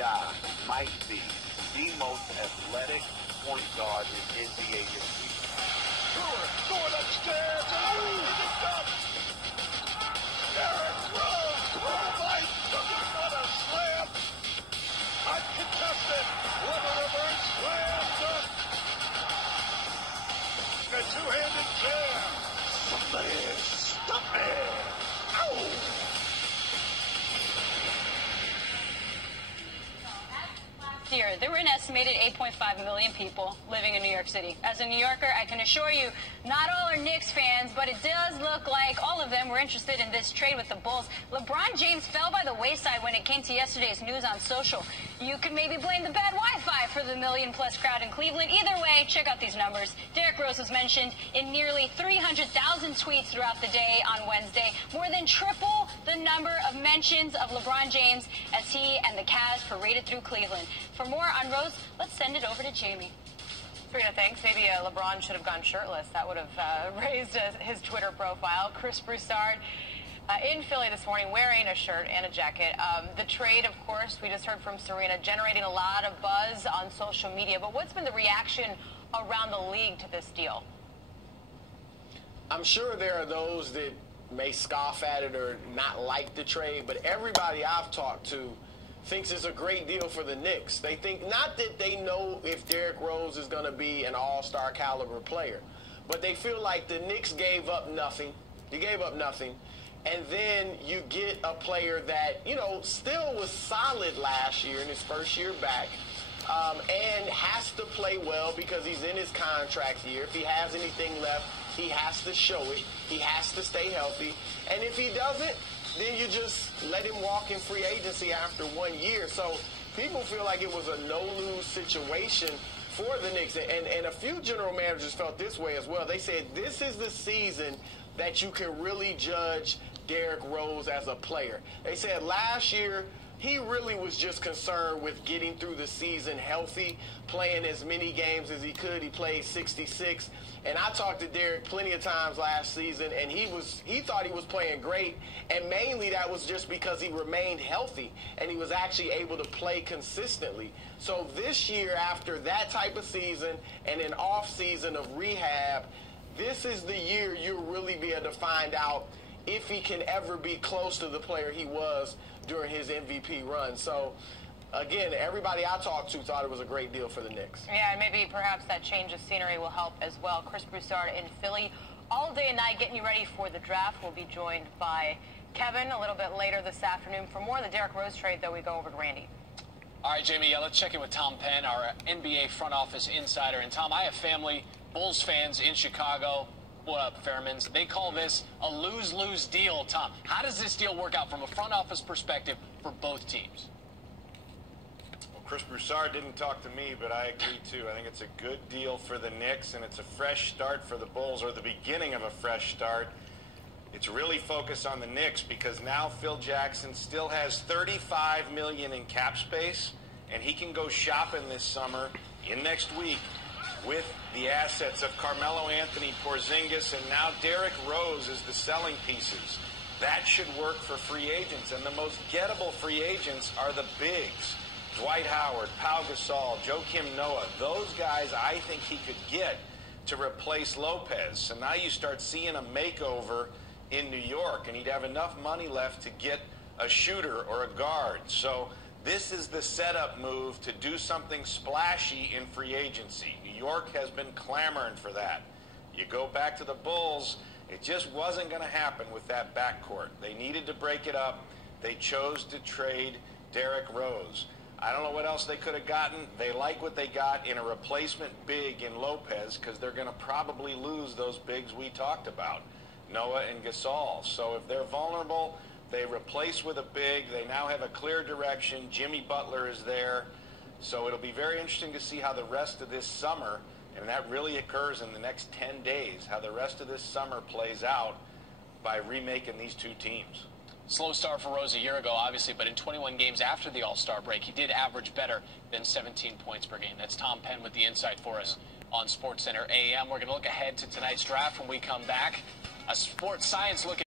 guy might be the most athletic point guard in NBA history. Going upstairs, and he comes. Derrick Rose, oh my goodness, what a slam! Uncontested, with a reverse slam dunk. A two-handed jam. Somebody stop me! Ow! Year, there were an estimated 8.5 million people living in New York City. As a New Yorker, I can assure you, not all are Knicks fans, but it does look like all of them were interested in this trade with the Bulls. LeBron James fell by the wayside when it came to yesterday's news on social. You could maybe blame the bad Wi-Fi for the million-plus crowd in Cleveland. Either way, check out these numbers. Derrick Rose was mentioned in nearly 300,000 tweets throughout the day on Wednesday, more than triple the number of mentions of LeBron James as he and the Cavs paraded through Cleveland. For more on Rose, let's send it over to Jamie. Serena, thanks. Maybe LeBron should have gone shirtless. That would have raised his Twitter profile. Chris Broussard in Philly this morning wearing a shirt and a jacket. The trade, of course, we just heard from Serena, generating a lot of buzz on social media. But what's been the reaction around the league to this deal? I'm sure there are those that may scoff at it or not like the trade, but everybody I've talked to thinks it's a great deal for the Knicks. They think not that they know if Derrick Rose is going to be an all-star caliber player, but they feel like the Knicks gave up nothing. You gave up nothing, and then you get a player that, you know, still was solid last year in his first year back, and has to play well because he's in his contract year. If he has anything left, he has to show it. He has to stay healthy, and if he doesn't, then you just let him walk in free agency after 1 year. So people feel like it was a no-lose situation for the Knicks. And a few general managers felt this way as well. They said this is the season that you can really judge Derrick Rose as a player. They said last year he really was just concerned with getting through the season healthy, playing as many games as he could. He played 66. And I talked to Derrick plenty of times last season, and he thought he was playing great, and mainly that was just because he remained healthy, and he was actually able to play consistently. So this year, after that type of season and an off season of rehab, this is the year you'll really be able to find out if he can ever be close to the player he was during his MVP run. So again, everybody I talked to thought it was a great deal for the Knicks. Yeah, and maybe perhaps that change of scenery will help as well. Chris Broussard in Philly all day and night getting you ready for the draft. We'll be joined by Kevin a little bit later this afternoon. For more of the Derrick Rose trade, though, we go over to Randy. All right, Jamie, let's check in with Tom Penn, our NBA front office insider. And, Tom, I have family, Bulls fans in Chicago. What up, Fairmans? They call this a lose-lose deal, Tom. How does this deal work out from a front office perspective for both teams? Chris Broussard didn't talk to me, but I agree too. I think it's a good deal for the Knicks, and it's a fresh start for the Bulls, or the beginning of a fresh start. It's really focused on the Knicks because now Phil Jackson still has $35 million in cap space, and he can go shopping this summer, in next week, with the assets of Carmelo Anthony, Porzingis, and now Derrick Rose as the selling pieces. That should work for free agents, and the most gettable free agents are the bigs. Dwight Howard, Pau Gasol, Joakim Noah, those guys I think he could get to replace Lopez. So now you start seeing a makeover in New York, and he'd have enough money left to get a shooter or a guard. So this is the setup move to do something splashy in free agency. New York has been clamoring for that. You go back to the Bulls, it just wasn't going to happen with that backcourt. They needed to break it up. They chose to trade Derrick Rose. I don't know what else they could have gotten. They like what they got in a replacement big in Lopez because they're going to probably lose those bigs we talked about, Noah and Gasol. So if they're vulnerable, they replace with a big. They now have a clear direction. Jimmy Butler is there. So it'll be very interesting to see how the rest of this summer, and that really occurs in the next 10 days, how the rest of this summer plays out by remaking these two teams. Slow start for Rose a year ago, obviously, but in 21 games after the All-Star break, he did average better than 17 points per game. That's Tom Penn with the insight for us on SportsCenter AM. We're going to look ahead to tonight's draft when we come back. A sports science look